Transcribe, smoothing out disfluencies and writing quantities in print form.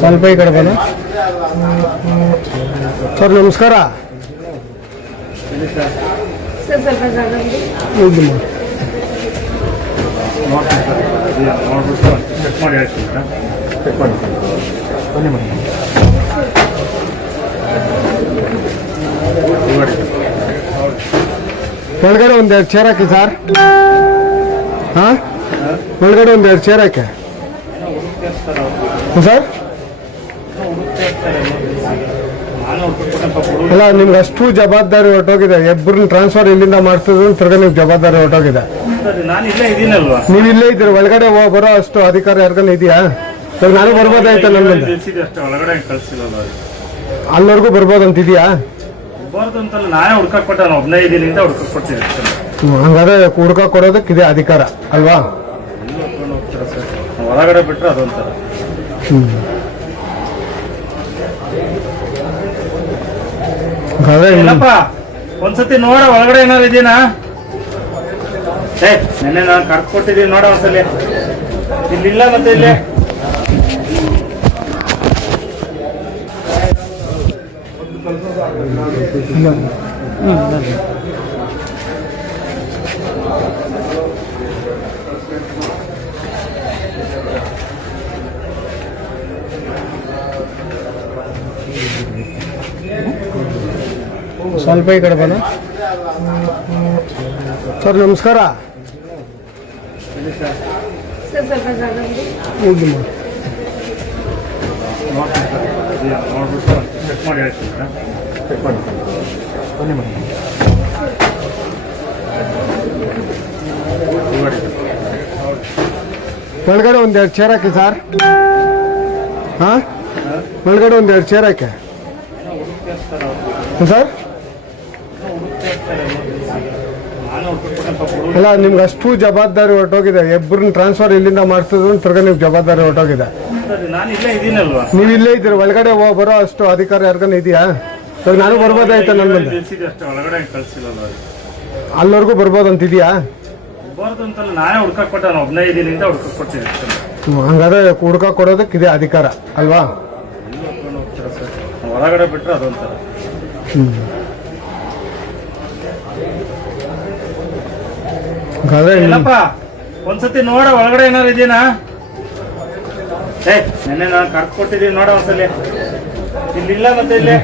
ಸ್ವಲ್ಪ ಈ ಕಡೆ ಬನ್ನಿ ಸರ್. ನಮಸ್ಕಾರ ಒಳಗಡೆ ಒಂದೆರಡು ಚೇರ್ ಹಾಕಿ ಸರ್. ಹಾಂ, ಒಳಗಡೆ ಒಂದೆರಡು ಚೇರ್ ಹಾಕಿ ಸರ್. ಅಲ್ಲ, ನಿಮ್ಗೆ ಅಷ್ಟು ಜವಾಬ್ದಾರಿ ಹೊರಟೋಗಿದೆ. ಇಬ್ಬರನ್ನ ಟ್ರಾನ್ಸ್ಫರ್ ಇಲ್ಲಿಂದ ಮಾಡ್ತಿದ್ರು, ತಿರ್ಗಾ ನಿಮ್ಗೆ ಜವಾಬ್ದಾರಿ ಹೊರಟೋಗಿದೆ. ನೀವು ಇಲ್ಲೇ ಇದ್ದೀರಿ, ಒಳಗಡೆ ಬರೋ ಅಷ್ಟು ಅಧಿಕಾರ ಯಾರಿಗಾನ ಇದೆಯಾ? ನಾನು ಬರ್ಬೋದಾಯ್ತಾ? ನನ್ನಿಂದ ಅಲ್ಲಿವರೆಗೂ ಬರ್ಬೋದಂತಿದೆಯಾ? ಹಂಗಾದ್ರೆ ಹುಡ್ಕ ಕೊಡೋದಕ್ಕೆ ಇದೆ ಅಧಿಕಾರ ಅಲ್ವಾ? ಹೊರಗಡೆ ಬಿಟ್ರೆ ಅದೊಂಥರ. ಏನಪ್ಪ, ಒಂದ್ಸತಿ ನೋಡ ಒಳಗಡೆ ಏನಾರು ಇದೀನಾ? ನೆನ್ನೆ ನಾನು ಕರ್ದು ಕೊಟ್ಟಿದ್ದೀನಿ, ನೋಡ ಒಂದ್ಸಲಿ. ಇಲ್ಲಿಲ್ಲ ಮತ್ತೆ ಇಲ್ಲಿ ಸ್ವಲ್ಪ ಈ ಕಡೆ ಬನ್ನಿ ಸರ್. ನಮಸ್ಕಾರ. ಒಳಗಡೆ ಒಂದೆರಡು ಚೇರ್ ಹಾಕಿ ಸರ್. ಹಾಂ, ಒಳಗಡೆ ಒಂದೆರಡು ಚೇರ್ ಹಾಕಿ ಸರ್. ಅಲ್ಲ, ನಿಮ್ಗೆ ಅಷ್ಟು ಜವಾಬ್ದಾರಿ ಹೊರಟೋಗಿದೆ. ಇಬ್ಬರನ್ನ ಟ್ರಾನ್ಸ್ಫರ್ ಇಲ್ಲಿಂದ ಮಾಡ್ತಿದ್ರು, ತಿರ್ಗಾ ನಿಮ್ಗೆ ಜವಾಬ್ದಾರಿ ಹೊರಟೋಗಿದೆ. ನೀವು ಇಲ್ಲೇ ಇದ್ದೀರಿ, ಒಳಗಡೆ ಬರೋ ಅಷ್ಟು ಅಧಿಕಾರ ಯಾರಿಗಾನ ಇದೆಯಾ? ನಾನು ಬರ್ಬೋದಾಯ್ತಾ? ನನ್ನಿಂದ ಅಲ್ಲಿವರೆಗೂ ಬರ್ಬೋದಂತಿದೆಯಾ? ಹಂಗಾದ್ರೆ ಹುಡ್ಕ ಕೊಡೋದಕ್ಕೆ ಇದೆ ಅಧಿಕಾರ ಅಲ್ವಾ? ಹೊರಗಡೆ ಬಿಟ್ರೆ ಅದೊಂಥರ. ಏನಪ್ಪ, ಒಂದ್ಸತಿ ನೋಡ ಒಳಗಡೆ ಏನಾರು ಇದೀನಾ? ನೆನ್ನೆ ನಾನು ಕರ್ದು ಕೊಟ್ಟಿದ್ದೀನಿ, ನೋಡ ಒಂದ್ಸಲಿ. ಇಲ್ಲಿಲ್ಲ ಮತ್ತೆ ಇಲ್ಲಿ